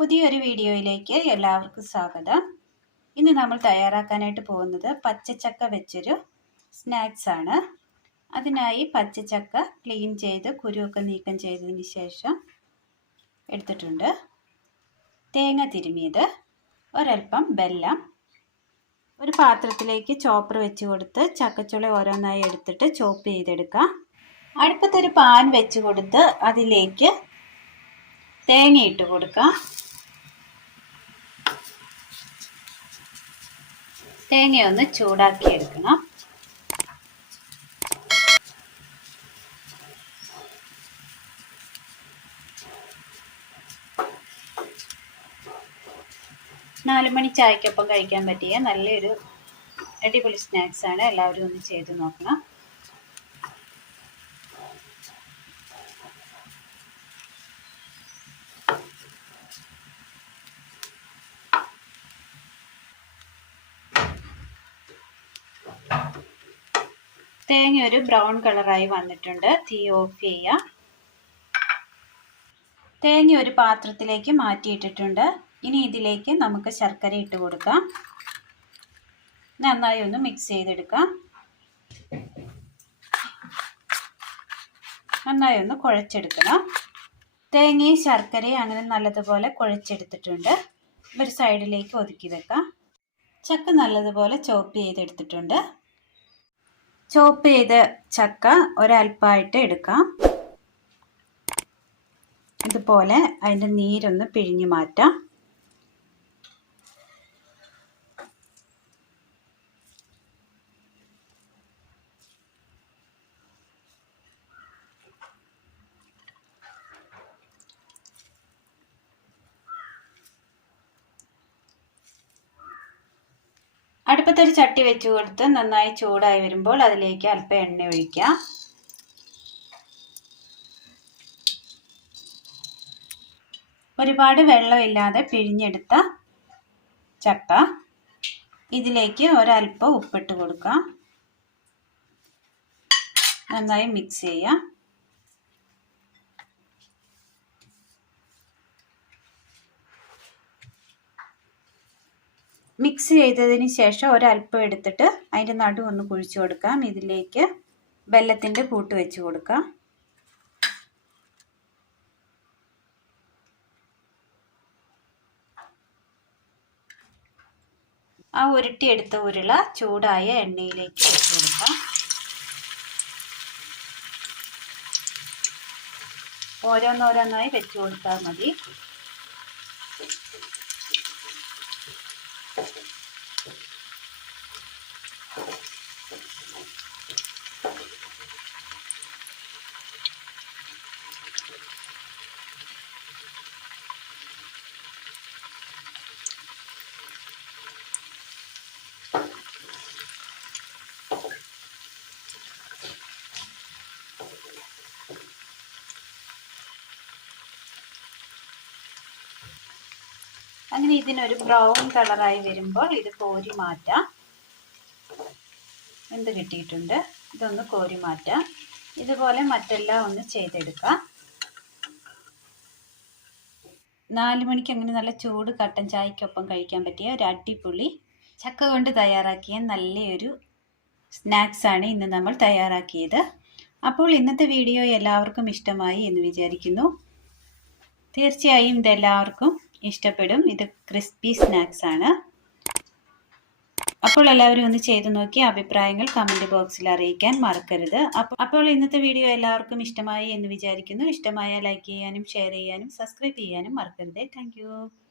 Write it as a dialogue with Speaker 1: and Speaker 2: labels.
Speaker 1: പുതിയൊരു വീഡിയോയിലേക്ക് എല്ലാവർക്കും സ്വാഗതം ഇന്ന് നമ്മൾ തയ്യാറാക്കാനായിട്ട് പോകുന്നത് പച്ചച്ചക്ക വെച്ചൊരു സ്നാക്സ് ആണ് അതിനായി പച്ചച്ചക്ക ക്ലീൻ ചെയ്ത് കുരുവൊക്കെ നീക്കം ചെയ്തതിന് ശേഷം എടുത്തിട്ടുണ്ട് തേങ്ങ തിരുമിയത് ഒരൽപ്പം വെല്ലം ഒരു പാത്രത്തിലേക്ക് ചോപ്പർ വെച്ച് കൊടുത്ത് ചക്കച്ചുള ഓരോന്നായി എടുത്തിട്ട് ചോപ്പ് ചെയ്തെടുക്കാം അടുപ്പത്തൊരു പാൻ വെച്ച് കൊടുത്ത് അതിലേക്ക് തേങ്ങയിട്ട് കൊടുക്കാം തേങ്ങയൊന്ന് ചൂടാക്കി എടുക്കണം നാലുമണി ചായക്കൊപ്പം കഴിക്കാൻ പറ്റിയ നല്ലൊരു അടിപൊളി സ്നാക്സാണ് എല്ലാവരും ഒന്ന് ചെയ്ത് നോക്കണം തേങ്ങ ഒരു ബ്രൗൺ കളറായി വന്നിട്ടുണ്ട് തീ ഓഫ് ചെയ്യുക തേങ്ങ ഒരു പാത്രത്തിലേക്ക് മാറ്റിയിട്ടിട്ടുണ്ട് ഇനി ഇതിലേക്ക് നമുക്ക് ശർക്കര ഇട്ട് കൊടുക്കാം നന്നായി ഒന്ന് മിക്സ് ചെയ്തെടുക്കാം നന്നായി ഒന്ന് കുഴച്ചെടുക്കണം തേങ്ങയും ശർക്കരയും അങ്ങനെ നല്ലതുപോലെ കുഴച്ചെടുത്തിട്ടുണ്ട് ഒരു സൈഡിലേക്ക് ഒതുക്കി വെക്കാം ചക്ക നല്ലതുപോലെ ചോപ്പ് ചെയ്തെടുത്തിട്ടുണ്ട് ചോപ്പ് ചെയ്ത ചക്ക ഒരൽപ്പമായിട്ട് എടുക്കാം ഇതുപോലെ അതിൻ്റെ നീരൊന്ന് പിഴിഞ്ഞ് മാറ്റാം അടുപ്പത്തൊരു ചട്ടി വെച്ച് കൊടുത്ത് നന്നായി ചൂടായി വരുമ്പോൾ അതിലേക്ക് അല്പം എണ്ണ ഒഴിക്കുക ഒരുപാട് വെള്ളമില്ലാതെ പിഴിഞ്ഞെടുത്ത ചക്ക ഇതിലേക്ക് ഒരൽപ്പം ഉപ്പിട്ട് കൊടുക്കാം നന്നായി മിക്സ് ചെയ്യാം മിക്സ് ചെയ്തതിന് ശേഷം ഒരല്പം എടുത്തിട്ട് അതിൻ്റെ നടു ഒന്ന് കുഴിച്ചു കൊടുക്കാം ഇതിലേക്ക് വെല്ലത്തിൻ്റെ കൂട്ട് വെച്ച് കൊടുക്കാം ആ എടുത്ത ഉരുള ചൂടായ എണ്ണയിലേക്ക് വെച്ച് കൊടുക്കാം ഓരോന്നോരോന്നായി വെച്ച് കൊടുത്താൽ മതി അങ്ങനെ ഇതിനൊരു ബ്രൗൺ കളറായി വരുമ്പോൾ ഇത് കോരി മാറ്റാം എന്ത് കിട്ടിയിട്ടുണ്ട് ഇതൊന്ന് കോരി മാറ്റാം ഇതുപോലെ മറ്റെല്ലാം ഒന്ന് ചെയ്തെടുക്കാം നാല് മണിക്ക് അങ്ങനെ നല്ല ചൂട് കട്ടൻ ചായക്കൊപ്പം കഴിക്കാൻ പറ്റിയ ഒരു അടിപൊളി ചക്ക കൊണ്ട് തയ്യാറാക്കിയ നല്ലൊരു സ്നാക്സാണ് ഇന്ന് നമ്മൾ തയ്യാറാക്കിയത് അപ്പോൾ ഇന്നത്തെ വീഡിയോ എല്ലാവർക്കും ഇഷ്ടമായി എന്ന് വിചാരിക്കുന്നു തീർച്ചയായും ഇതെല്ലാവർക്കും ഇഷ്ടപ്പെടും ഇത് ക്രിസ്പി സ്നാക്സ് ആണ് അപ്പോൾ എല്ലാവരും ഒന്ന് ചെയ്തു നോക്കി അഭിപ്രായങ്ങൾ കമൻറ്റ് ബോക്സിൽ അറിയിക്കാൻ മറക്കരുത് അപ്പോൾ ഇന്നത്തെ വീഡിയോ എല്ലാവർക്കും ഇഷ്ടമായി എന്ന് വിചാരിക്കുന്നു ഇഷ്ടമായ ലൈക്ക് ചെയ്യാനും ഷെയർ ചെയ്യാനും സബ്സ്ക്രൈബ് ചെയ്യാനും മറക്കരുത് താങ്ക്